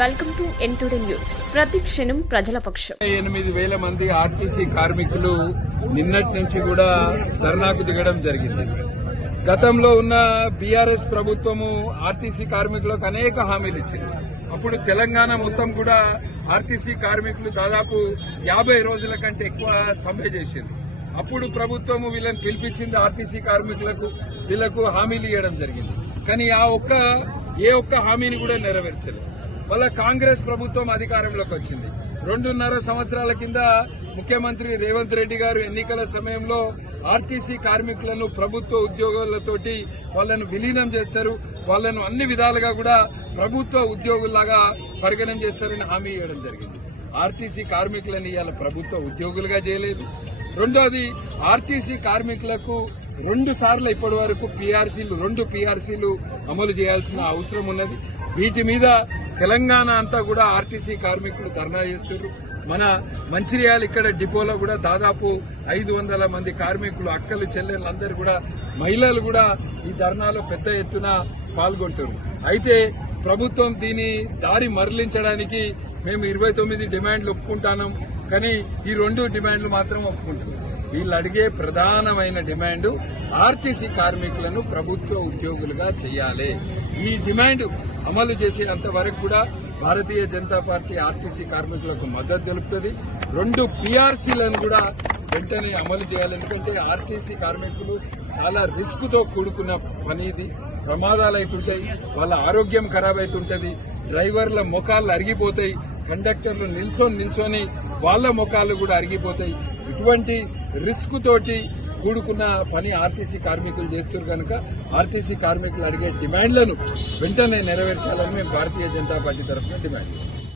Welcome to N2 news. ప్రతి క్షణం ప్రజల పక్షం. 8,000 మంది ఆర్టీసీ కార్మికులు నిన్నటి నుంచి కూడా ధర్నాకు దిగడం జరిగింది. గతంలో ఉన్న బీఆర్ఎస్ ప్రభుత్వము ఆర్టీసీ కార్మికులకు అనేక హామీలు ఇచ్చింది. అప్పుడు తెలంగాణ మొత్తం కూడా ఆర్టీసీ కార్మికులు దాదాపు 50 రోజుల కంటే ఎక్కువ సమ్మె చేసింది. అప్పుడు ప్రభుత్వము వీళ్ళని పిలిపించింది ఆర్టీసీ కార్మికులకు, వీళ్లకు హామీలు ఇవ్వడం జరిగింది. కానీ ఏ ఒక్క హామీని కూడా నెరవేర్చలేదు. వాళ్ళ కాంగ్రెస్ ప్రభుత్వం అధికారంలోకి వచ్చింది. 2.5 సంవత్సరాల కింద ముఖ్యమంత్రి రేవంత్ రెడ్డి గారు ఎన్నికల సమయంలో ఆర్టీసీ కార్మికులను ప్రభుత్వ ఉద్యోగులతోటి వాళ్ళను విలీనం చేస్తారు, వాళ్ళను అన్ని విధాలుగా కూడా ప్రభుత్వ ఉద్యోగుల్లాగా పరిగణన చేస్తారని హామీ ఇవ్వడం జరిగింది. ఆర్టీసీ కార్మికులను ఇవాళ ప్రభుత్వ ఉద్యోగులుగా చేయలేదు. రెండోది, ఆర్టీసీ కార్మికులకు 2 సార్లు ఇప్పటి వరకు రెండు పీఆర్సీలు అమలు చేయాల్సిన అవసరం ఉన్నది. వీటి మీద తెలంగాణ అంతా కూడా ఆర్టీసీ కార్మికులు ధర్నా చేస్తున్నారు. మన మంచిర్యాల ఇక్కడ డిపోలో కూడా దాదాపు 500 మంది కార్మికులు, అక్కలు, చెల్లెళ్ళు అందరూ కూడా, మహిళలు కూడా ఈ ధర్నాలో పెద్ద ఎత్తున పాల్గొంటారు. అయితే ప్రభుత్వం దీని దారి మరలించడానికి మేము 29 డిమాండ్లు ఒప్పుకుంటాం, కానీ ఈ 2 డిమాండ్లు మాత్రం ఒప్పుకుంటున్నాం. వీళ్ళు అడిగే ప్రధానమైన డిమాండ్ ఆర్టీసీ కార్మికులను ప్రభుత్వ ఉద్యోగులుగా చేయాలి. ఈ డిమాండ్ అమలు చేసేంత వరకు కూడా భారతీయ జనతా పార్టీ ఆర్టీసీ కార్మికులకు మద్దతు తెలుపుతుంది. 2 పీఆర్సీలను కూడా వెంటనే అమలు చేయాలి. ఎందుకంటే ఆర్టీసీ కార్మికులు చాలా రిస్క్ తో కూడుకున్న పని ఇది. ప్రమాదాలు అవుతుంటాయి, వాళ్ళ ఆరోగ్యం ఖరాబ్ అవుతుంటది, డ్రైవర్ల ముఖాలు అరిగిపోతాయి, కండక్టర్లు నిల్చొని వాళ్ళ ముఖాలు కూడా అరిగిపోతాయి. ఇటువంటి రిస్క్ తోటి కూడుకున్న పని ఆర్టీసీ కార్మికులు చేస్తున్నారు కనుక ఆర్టీసీ కార్మికులు అడిగే డిమాండ్లను వెంటనే నెరవేర్చాలని మేము భారతీయ జనతా పార్టీ తరఫున డిమాండ్ చేస్తాం.